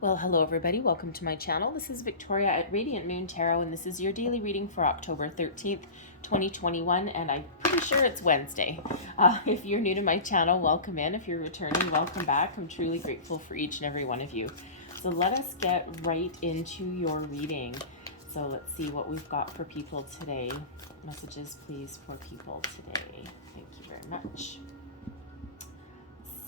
Well, hello everybody. Welcome to my channel. This is Victoria at Radiant Moon Tarot, and this is your daily reading for October 13th, 2021, and I'm pretty sure it's Wednesday. If you're new to my channel, welcome in. If you're returning, welcome back. I'm truly grateful for each and every one of you. So let us get right into your reading. So let's see what we've got for people today. Messages, please, for people today. Thank you very much.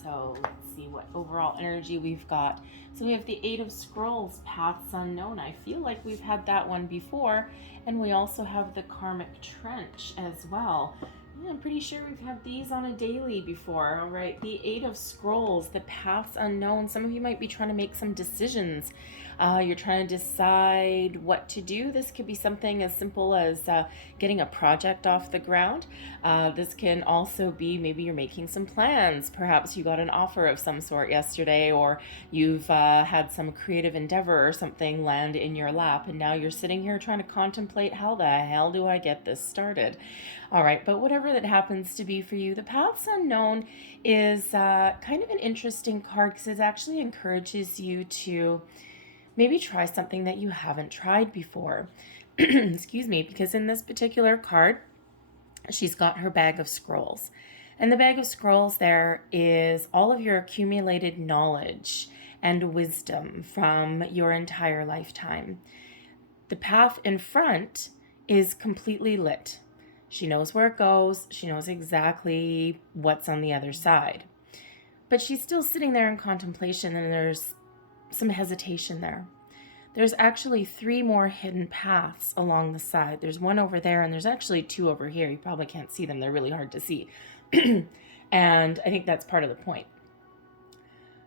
So let's see what overall energy we've got. So we have the Eight of Scrolls, Paths Unknown. I feel like we've had that one before. And we also have the Karmic Trench as well. Yeah, I'm pretty sure we've had these on a daily before. All right, the Eight of Scrolls, the Paths Unknown. Some of you might be trying to make some decisions. You're trying to decide what to do. This could be something as simple as getting a project off the ground. This can also be maybe you're making some plans. Perhaps you got an offer of some sort yesterday, or you've had some creative endeavor or something land in your lap, and now you're sitting here trying to contemplate, how the hell do I get this started? All right, but whatever that happens to be for you, the Paths Unknown is kind of an interesting card because it actually encourages you to maybe try something that you haven't tried before. Excuse me, because in this particular card, she's got her bag of scrolls. And the bag of scrolls there is all of your accumulated knowledge and wisdom from your entire lifetime. The path in front is completely lit. She knows where it goes. She knows exactly what's on the other side. But she's still sitting there in contemplation, and there's some hesitation there. There's actually 3 more hidden paths along the side. There's one over there, and there's actually 2 over here. You probably can't see them. They're really hard to see. And I think that's part of the point.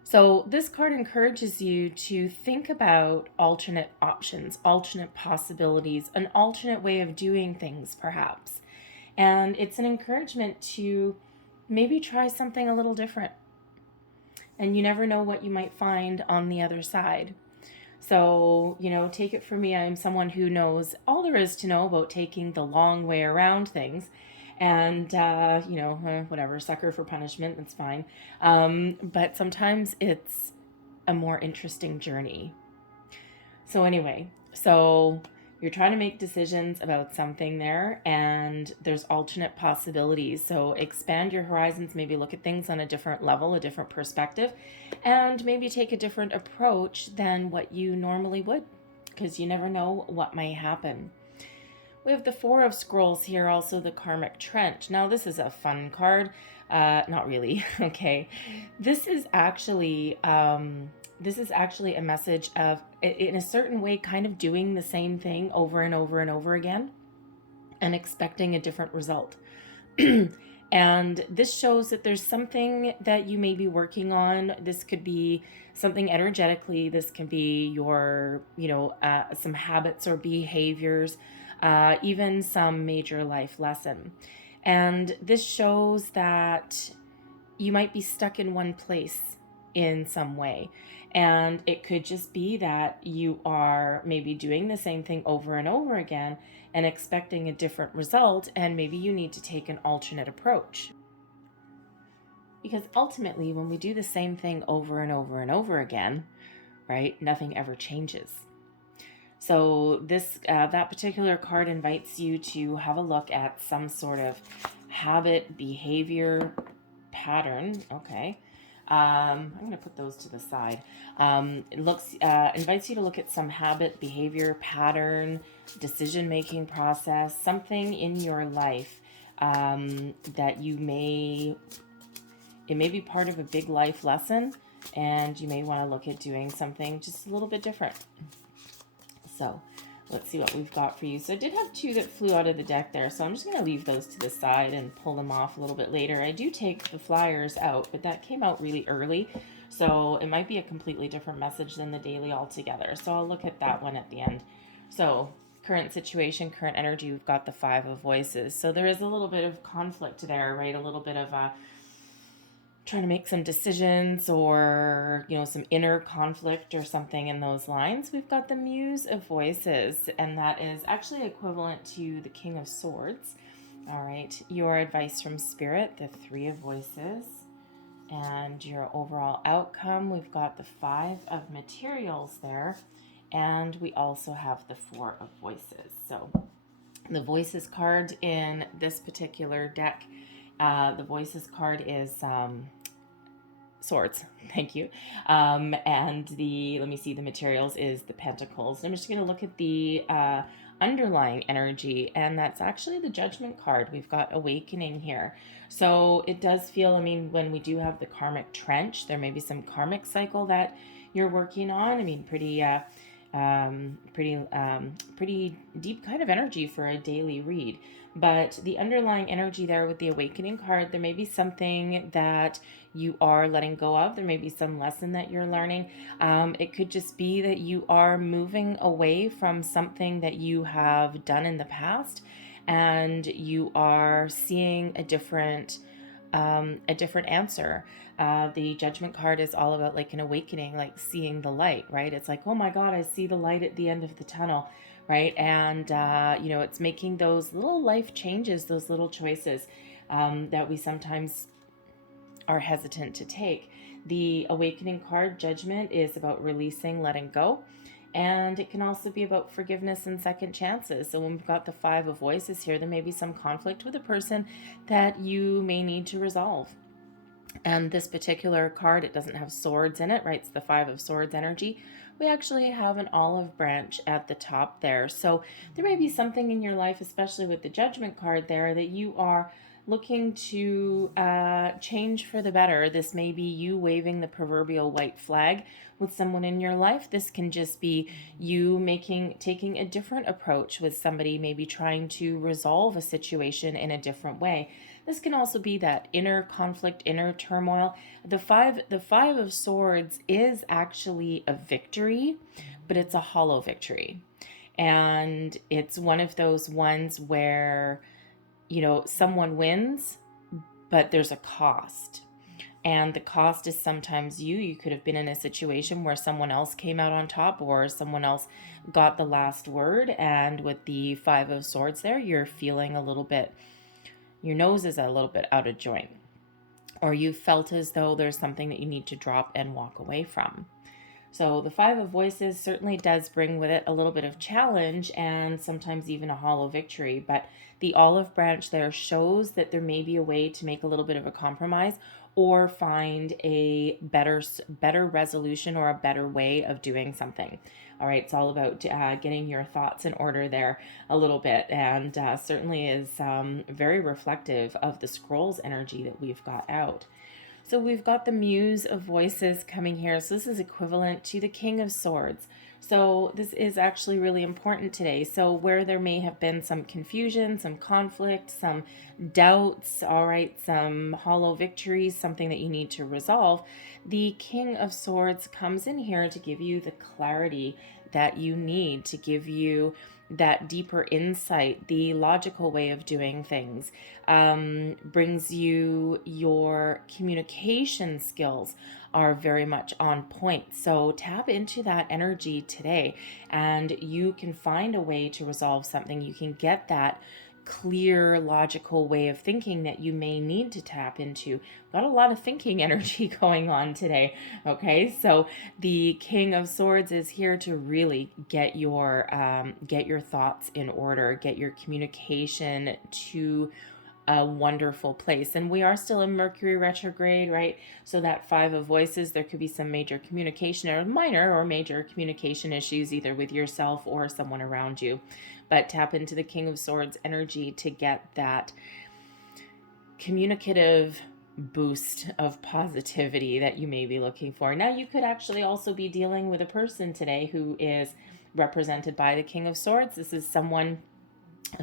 So this card encourages you to think about alternate options, alternate possibilities, an alternate way of doing things, perhaps. And it's an encouragement to maybe try something a little different. And you never know what you might find on the other side. So, take it from me, I'm someone who knows all there is to know about taking the long way around things. And, whatever, sucker for punishment, that's fine. But sometimes it's a more interesting journey. So anyway, you're trying to make decisions about something there, and there's alternate possibilities. So expand your horizons, maybe look at things on a different level, a different perspective, and maybe take a different approach than what you normally would, because you never know what might happen. We have the Four of Scrolls here, also the Karmic Trench. Now this is a fun card. Not really, okay. This is actually a message of, in a certain way, kind of doing the same thing over and over and over again and expecting a different result. And this shows that there's something that you may be working on. This could be something energetically. This can be your, some habits or behaviors, even some major life lesson. And this shows that you might be stuck in one place in some way. And it could just be that you are maybe doing the same thing over and over again and expecting a different result, and maybe you need to take an alternate approach. Because ultimately, when we do the same thing over and over and over again, right, nothing ever changes. So that particular card invites you to have a look at some sort of habit, behavior, pattern. Okay. I'm going to put those to the side. Invites you to look at some habit, behavior, pattern, decision-making process, something in your life that it may be part of a big life lesson, and you may want to look at doing something just a little bit different. So let's see what we've got for you. So I did have 2 that flew out of the deck there, so I'm just going to leave those to the side and pull them off a little bit later. I do take the flyers out, but that came out really early, so it might be a completely different message than the daily altogether. So I'll look at that one at the end. So current situation, current energy, we've got the 5 of Voices. So there is a little bit of conflict there, right? A little bit of trying to make some decisions, or some inner conflict or something in those lines. We've got the Muse of Voices, and that is actually equivalent to the King of Swords. All right, your advice from Spirit, the 3 of Voices. And your overall outcome, we've got the 5 of materials there, and we also have the 4 of voices. So the voices card in this particular deck, the voices card is swords. Thank you. And let me see, the materials is the pentacles. I'm just going to look at the underlying energy, and that's actually the judgment card. We've got awakening here. So it does feel, I mean, when we do have the karmic trench, there may be some karmic cycle that you're working on. I mean, pretty deep kind of energy for a daily read. But the underlying energy there with the awakening card, there may be something that you are letting go of. There may be some lesson that you're learning. It could just be that you are moving away from something that you have done in the past, and you are seeing a different answer. The judgment card is all about like an awakening, like seeing the light, right? It's like, oh my God, I see the light at the end of the tunnel, right? And, it's making those little life changes, those little choices that we sometimes are hesitant to take. The awakening card, judgment, is about releasing, letting go. And it can also be about forgiveness and second chances. So when we've got the 5 of voices here, there may be some conflict with a person that you may need to resolve. And this particular card, it doesn't have swords in it, right? It's the 5 of swords energy. We actually have an olive branch at the top there. So there may be something in your life, especially with the judgment card there, that you are looking to change for the better. This may be you waving the proverbial white flag with someone in your life. This can just be you taking a different approach with somebody, maybe trying to resolve a situation in a different way. This can also be that inner conflict, inner turmoil. The five of swords is actually a victory, but it's a hollow victory. And it's one of those ones where, someone wins, but there's a cost. And the cost is sometimes you could have been in a situation where someone else came out on top, or someone else got the last word. And with the 5 of swords there, you're feeling your nose is a little bit out of joint, or you felt as though there's something that you need to drop and walk away from. So the 5 of voices certainly does bring with it a little bit of challenge and sometimes even a hollow victory. But the olive branch there shows that there may be a way to make a little bit of a compromise or find a better resolution or a better way of doing something. All right, it's all about getting your thoughts in order there a little bit, and certainly is very reflective of the scrolls energy that we've got out. So we've got the Muse of Voices coming here. So this is equivalent to the King of Swords. So this is actually really important today. So where there may have been some confusion, some conflict, some doubts, all right, some hollow victories, something that you need to resolve, the King of Swords comes in here to give you the clarity that you need, to give you that deeper insight, the logical way of doing things, brings you your communication skills are very much on point. So tap into that energy today, and you can find a way to resolve something. You can get that clear, logical way of thinking that you may need to tap into. Got a lot of thinking energy going on today. Okay, so the King of Swords is here to really get your thoughts in order, get your communication to a wonderful place. And we are still in Mercury retrograde, right? So that 5 of voices, there could be some major communication or minor or major communication issues, either with yourself or someone around you. But tap into the King of Swords energy to get that communicative boost of positivity that you may be looking for. Now, you could actually also be dealing with a person today who is represented by the King of Swords. This is someone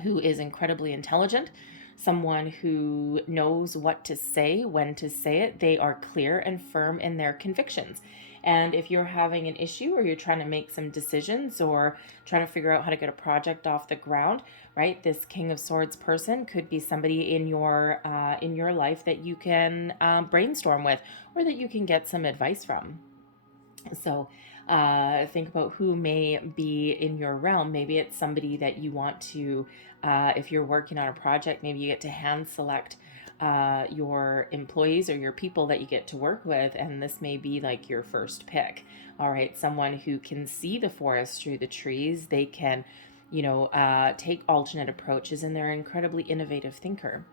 who is incredibly intelligent, someone who knows what to say, when to say it. They are clear and firm in their convictions. And if you're having an issue, or you're trying to make some decisions, or trying to figure out how to get a project off the ground, right? This King of Swords person could be somebody in your life that you can brainstorm with, or that you can get some advice from. So think about who may be in your realm. Maybe it's somebody that you want to, if you're working on a project, maybe you get to hand select your employees or your people that you get to work with, and this may be like your first pick. All right, someone who can see the forest through the trees. They can, take alternate approaches, and they're an incredibly innovative thinker.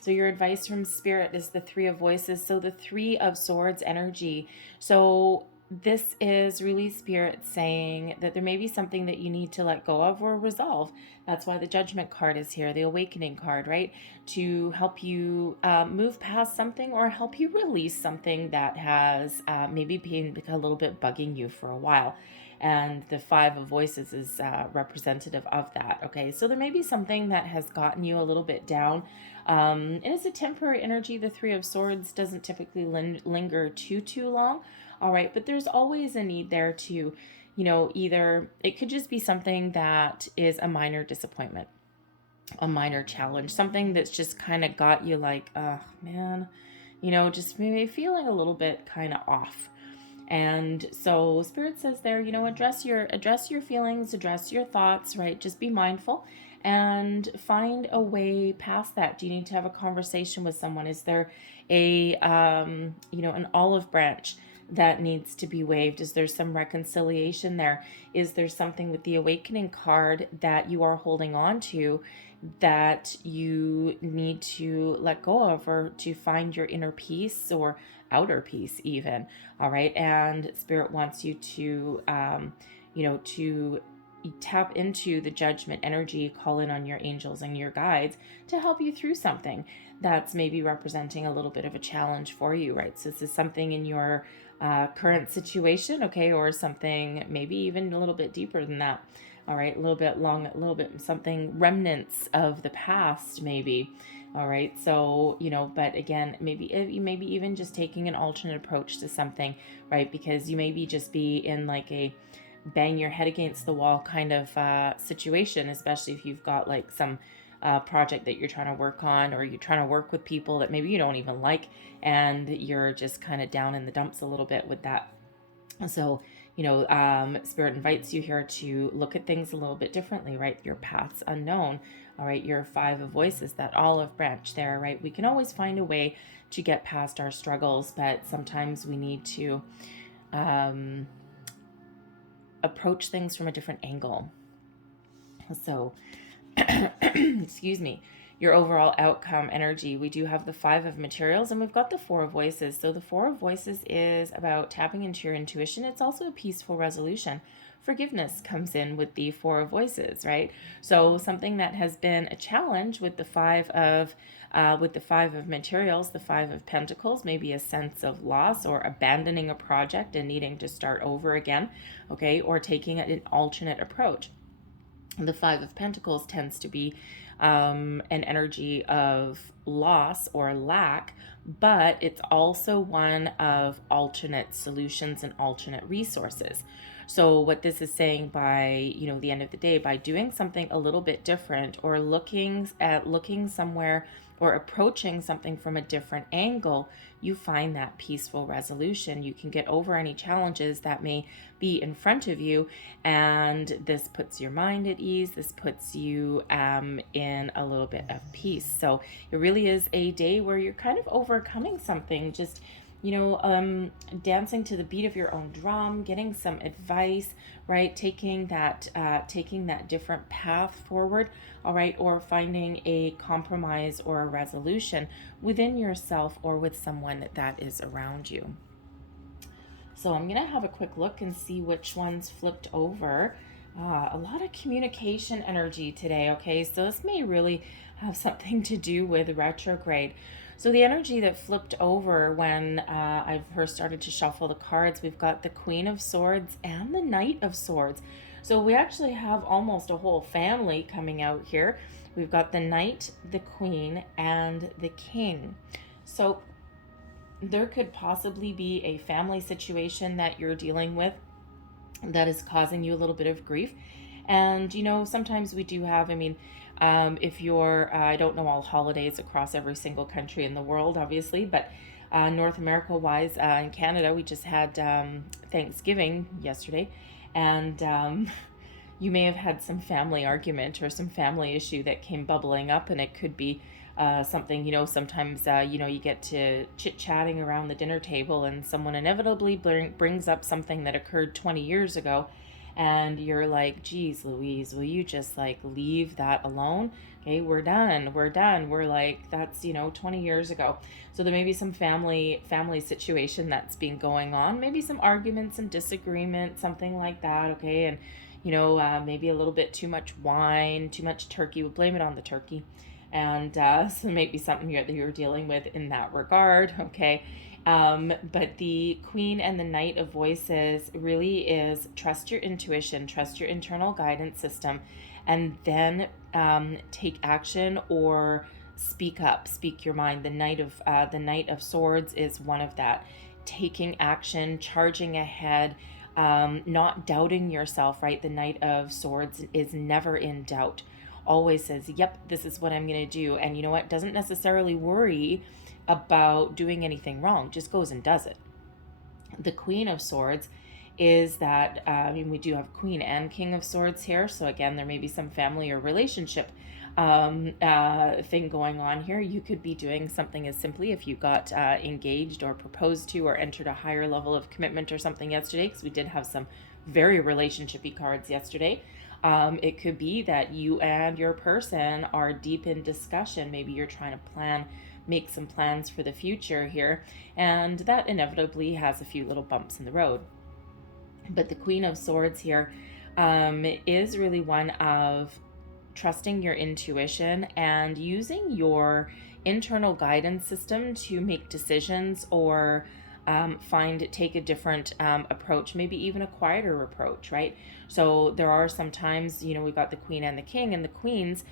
So your advice from Spirit is the Three of Voices. So the Three of Swords energy. So this is really Spirit saying that there may be something that you need to let go of or resolve. That's why the Judgment card is here, the Awakening card, right? To help you move past something or help you release something that has maybe been a little bit bugging you for a while. And the Five of Voices is representative of that. Okay, so there may be something that has gotten you a little bit down. And it's a temporary energy. The Three of Swords doesn't typically linger too long. All right, but there's always a need there to, either it could just be something that is a minor disappointment, a minor challenge, something that's just kind of got you like, oh man, just maybe feeling a little bit kind of off. And so Spirit says there, address your feelings, address your thoughts, right? Just be mindful and find a way past that. Do you need to have a conversation with someone? Is there an olive branch that needs to be waved? Is there some reconciliation there? Is there something with the Awakening card that you are holding on to that you need to let go of, or to find your inner peace or outer peace even? All right, and Spirit wants you to to tap into the Judgment energy, call in on your angels and your guides to help you through something that's maybe representing a little bit of a challenge for you, right? So this is something in your current situation, okay, or something maybe even a little bit deeper than that. All right, a little bit something remnants of the past maybe. All right, so but again, maybe even just taking an alternate approach to something, right? Because you maybe just be in like a bang your head against the wall kind of situation, especially if you've got like some project that you're trying to work on, or you're trying to work with people that maybe you don't even like, and you're just kind of down in the dumps a little bit with that. So Spirit invites you here to look at things a little bit differently, right? Your path's unknown. All right, your Five of Voices, that olive branch there, right? We can always find a way to get past our struggles, but sometimes we need to approach things from a different angle. So, excuse me, your overall outcome energy, we do have the Five of Materials, and we've got the Four of Voices. So the Four of Voices is about tapping into your intuition. It's also a peaceful resolution. Forgiveness comes in with the Four of Voices, right? So something that has been a challenge with the Five of Materials, the Five of Pentacles, maybe a sense of loss or abandoning a project and needing to start over again, okay, or taking an alternate approach. The Five of Pentacles tends to be an energy of loss or lack, but it's also one of alternate solutions and alternate resources. So what this is saying, by the end of the day, by doing something a little bit different, or looking somewhere or approaching something from a different angle, you find that peaceful resolution. You can get over any challenges that may be in front of you, and this puts your mind at ease. This puts you in a little bit of peace. So it really is a day where you're kind of overcoming something, just dancing to the beat of your own drum, getting some advice, right? Taking that different path forward, all right, or finding a compromise or a resolution within yourself or with someone that is around you. So I'm gonna have a quick look and see which ones flipped over. A lot of communication energy today, okay? So this may really have something to do with retrograde. So the energy that flipped over when I first started to shuffle the cards, we've got the Queen of Swords and the Knight of Swords. So we actually have almost a whole family coming out here. We've got the Knight, the Queen, and the King. So there could possibly be a family situation that you're dealing with that is causing you a little bit of grief. And, sometimes we do have, if you're, I don't know all holidays across every single country in the world, obviously, but North America wise, in Canada, we just had Thanksgiving yesterday, and you may have had some family argument or some family issue that came bubbling up, and it could be something, sometimes, you get to chit-chatting around the dinner table and someone inevitably brings up something that occurred 20 years ago, and you're like, geez Louise, will you just like leave that alone? Okay, we're done. We're like, that's 20 years ago. So there may be some family situation that's been going on, maybe some arguments and disagreement, something like that. Okay, and maybe a little bit too much wine, too much turkey. We'll blame it on the turkey. And so maybe something that you're dealing with in that regard. Okay. But the Queen and the Knight of Voices really is trust your intuition, trust your internal guidance system, and then take action or speak up, speak your mind. The Knight of Swords is one of that. Taking action, charging ahead, not doubting yourself, right? The Knight of Swords is never in doubt. Always says, yep, this is what I'm going to do. And you know what? Doesn't necessarily worry about doing anything wrong, just goes and does it. The Queen of Swords is that, we do have Queen and King of Swords here. So again, there may be some family or relationship thing going on here. You could be doing something as simply if you got engaged or proposed to or entered a higher level of commitment or something yesterday, because we did have some very relationshipy cards yesterday. It could be that you and your person are deep in discussion. Maybe you're trying to make some plans for the future here, and that inevitably has a few little bumps in the road. But the Queen of Swords here is really one of trusting your intuition and using your internal guidance system to make decisions or take a different approach, maybe even a quieter approach, right? So there are sometimes, we've got the Queen and the King, and the Queens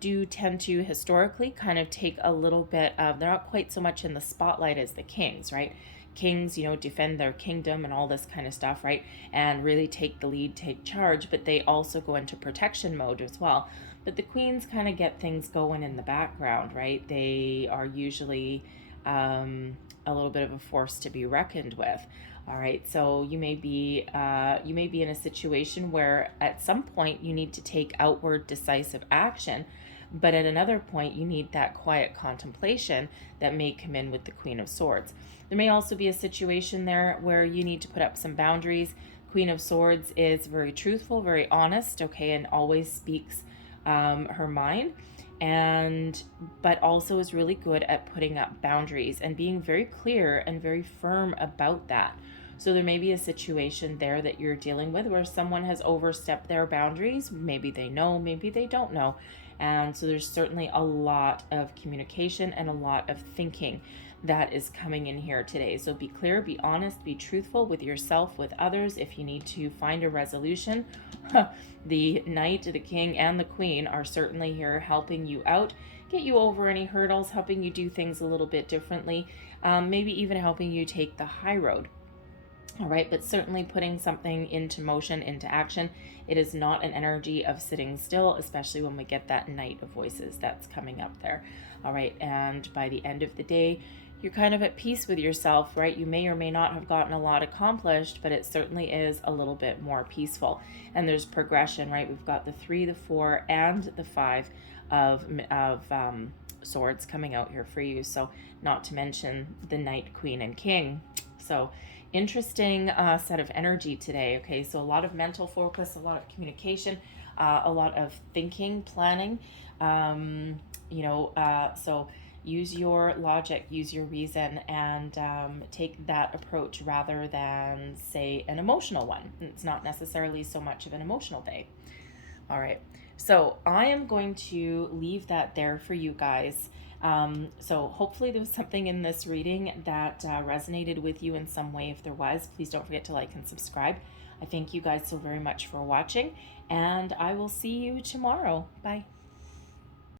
do tend to historically kind of take a little bit of, they're not quite so much in the spotlight as the Kings, right? Kings, defend their kingdom and all this kind of stuff, right? And really take the lead, take charge, but they also go into protection mode as well. But the Queens kind of get things going in the background, right? They are usually a little bit of a force to be reckoned with. All right, so you may be in a situation where at some point you need to take outward decisive action, but at another point you need that quiet contemplation that may come in with the Queen of Swords. There may also be a situation there where you need to put up some boundaries. Queen of Swords is very truthful, very honest, okay, and always speaks her mind, but also is really good at putting up boundaries and being very clear and very firm about that. So there may be a situation there that you're dealing with where someone has overstepped their boundaries. Maybe they know, maybe they don't know. And so there's certainly a lot of communication and a lot of thinking that is coming in here today. So be clear, be honest, be truthful with yourself, with others. If you need to find a resolution, the Knight, the King, and the Queen are certainly here helping you out, get you over any hurdles, helping you do things a little bit differently, maybe even helping you take the high road. All right, but certainly putting something into motion, into action. It is not an energy of sitting still, especially when we get that Knight of Voices that's coming up there. All right, and by the end of the day, you're kind of at peace with yourself, right? You may or may not have gotten a lot accomplished, but it certainly is a little bit more peaceful. And there's progression, right? We've got the 3, the 4, and the 5 of swords coming out here for you. So not to mention the Knight, Queen, and King. So interesting set of energy today. Okay, so a lot of mental focus, a lot of communication, a lot of thinking, planning. So use your logic, use your reason, and take that approach rather than, say, an emotional one. It's not necessarily so much of an emotional day. All right, so I am going to leave that there for you guys. So hopefully there was something in this reading that resonated with you in some way. If there was, please don't forget to like and subscribe. I thank you guys so very much for watching, and I will see you tomorrow. Bye.